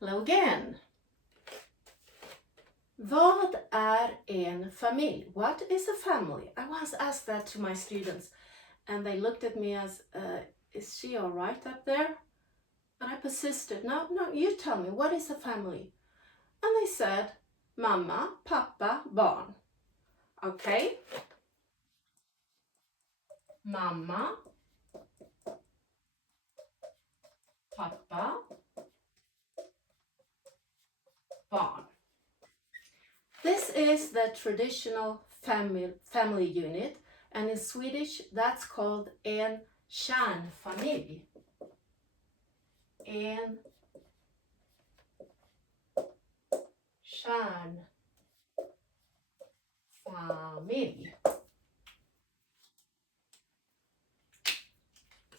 Hello again. Vad är en familj? What is a family? I once asked that to my students and they looked at me as, is she all right up there? But I persisted, no, you tell me, what is a family? And they said, mamma, pappa, barn. Okay. Mamma, pappa, barn. This is the traditional family unit, and in Swedish that's called en kärnfamilj. En kärnfamilj.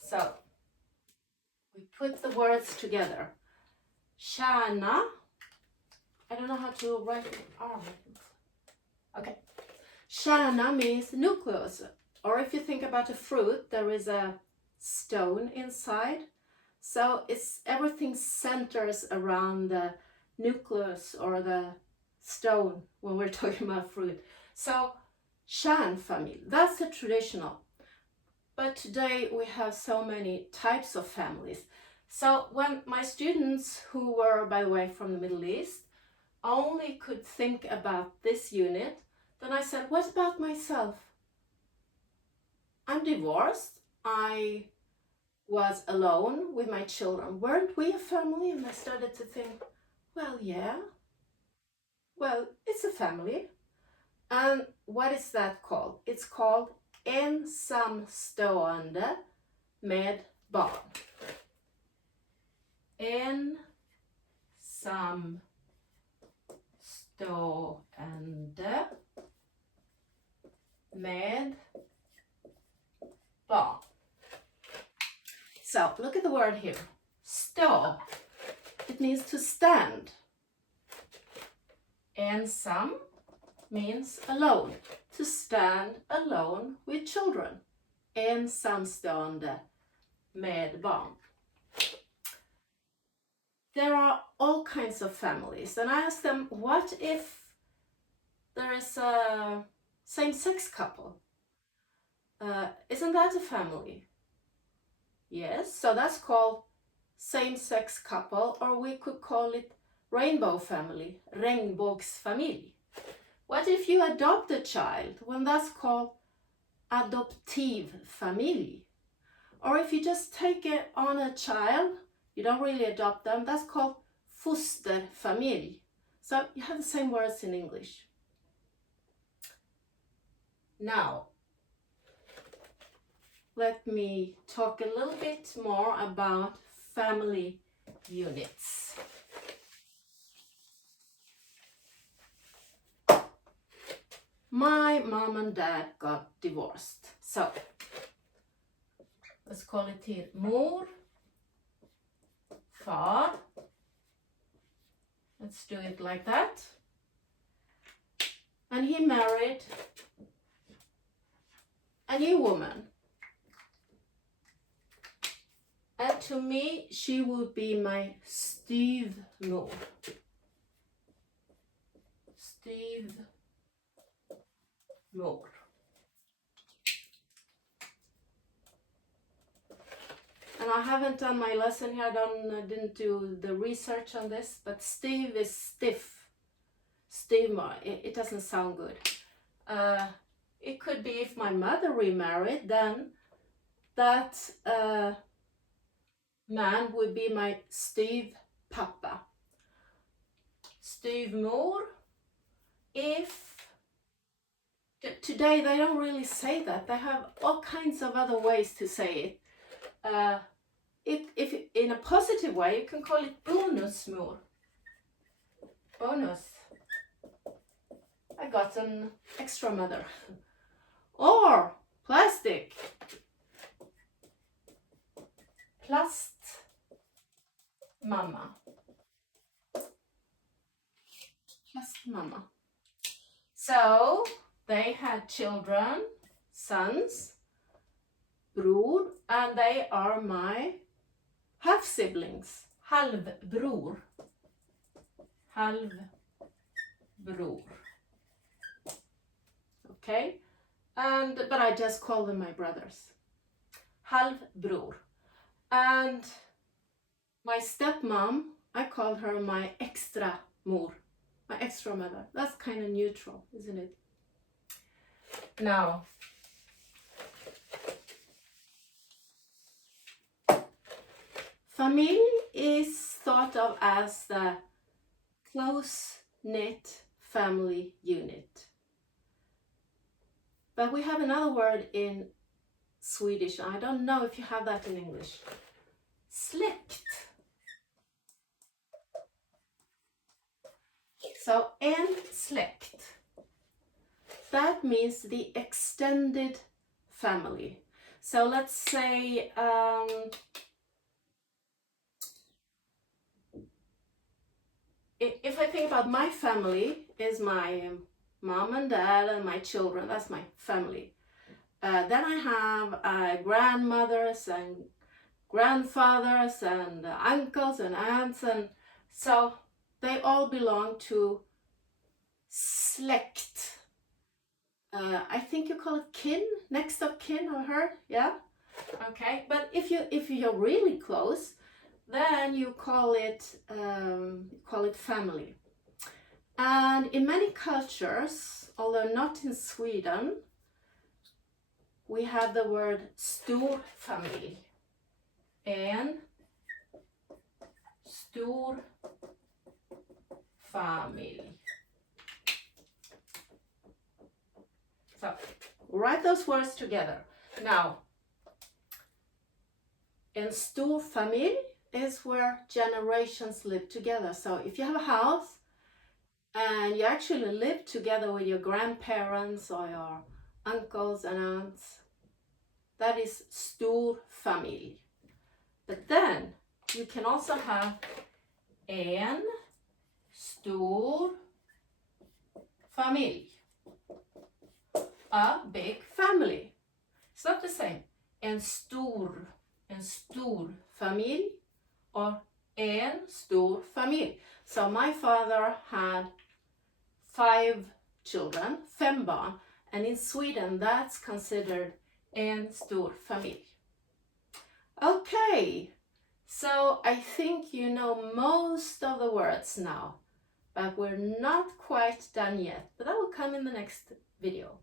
So we put the words together. Kärna. I don't know how to write it. Okay. Kärna means nucleus. Or if you think about a fruit, there is a stone inside. So everything centers around the nucleus or the stone when we're talking about fruit. So kärnfamilj, that's the traditional. But today we have so many types of families. So when my students, who were, by the way, from the Middle East, only could think about this unit, then I said, what about myself? I'm divorced. I was alone with my children. Weren't we a family? And I started to think, well, yeah. Well, it's a family. And what is that called? It's called ensamstående med barn. Ensamstående med barn. So look at the word here. Stå. It means to stand. Ensam means alone. To stand alone with children. Ensamstående med barn. There are all kinds of families, and I asked them, what if there is a same-sex couple? Isn't that a family? Yes, so that's called same-sex couple, or we could call it rainbow family, regnbågsfamilj. What if you adopt a child? Well, that's called adoptivfamilj. Or if you just take on a child, you don't really adopt them, that's called fosterfamilj. So you have the same words in English. Now, let me talk a little bit more about family units. My mom and dad got divorced. So, let's call it here mor, far. Let's do it like that. And he married a new woman. And to me, she would be my styvmor. Styvmor. And I haven't done my lesson here, I didn't do the research on this, but Steve is stiff. Styvmor, it doesn't sound good. It could be if my mother remarried, then that man would be my styvpappa. Styvmor, if today they don't really say that, they have all kinds of other ways to say it. If in a positive way, you can call it bonusmor. Bonus. I got an extra mother. Or plastic. Plast mamma. Plast mamma. So they had children, sons, bror, and they are my half siblings. Halvbror. halvbror. Okay, but I just call them my brothers. Halvbror. And my stepmom, I call her my extra mor, my extra mother. That's kind of neutral, isn't it? Now, familj is thought of as the close-knit family unit. But we have another word in Swedish. I don't know if you have that in English. Släkt. So, en släkt. That means the extended family. So let's say if I think about my family, is my mom and dad and my children. That's my family. Then I have grandmothers and grandfathers and uncles and aunts, and so they all belong to släkt. I think you call it kin, next of kin or her, yeah? Okay, but if you're really close, then you call it family. And in many cultures, although not in Sweden, we have the word stor familj. En stor familj. So write those words together. Now, en stor familj is where generations live together. So if you have a house and you actually live together with your grandparents or your uncles and aunts, that is stor familj. But then you can also have en stor familj, a big family. It's not the same. En stor familj or en stor familj. So my father had 5 children, 5 barn, and in Sweden that's considered en stor familj. Okay, so I think you know most of the words now, but we're not quite done yet, but that will come in the next video.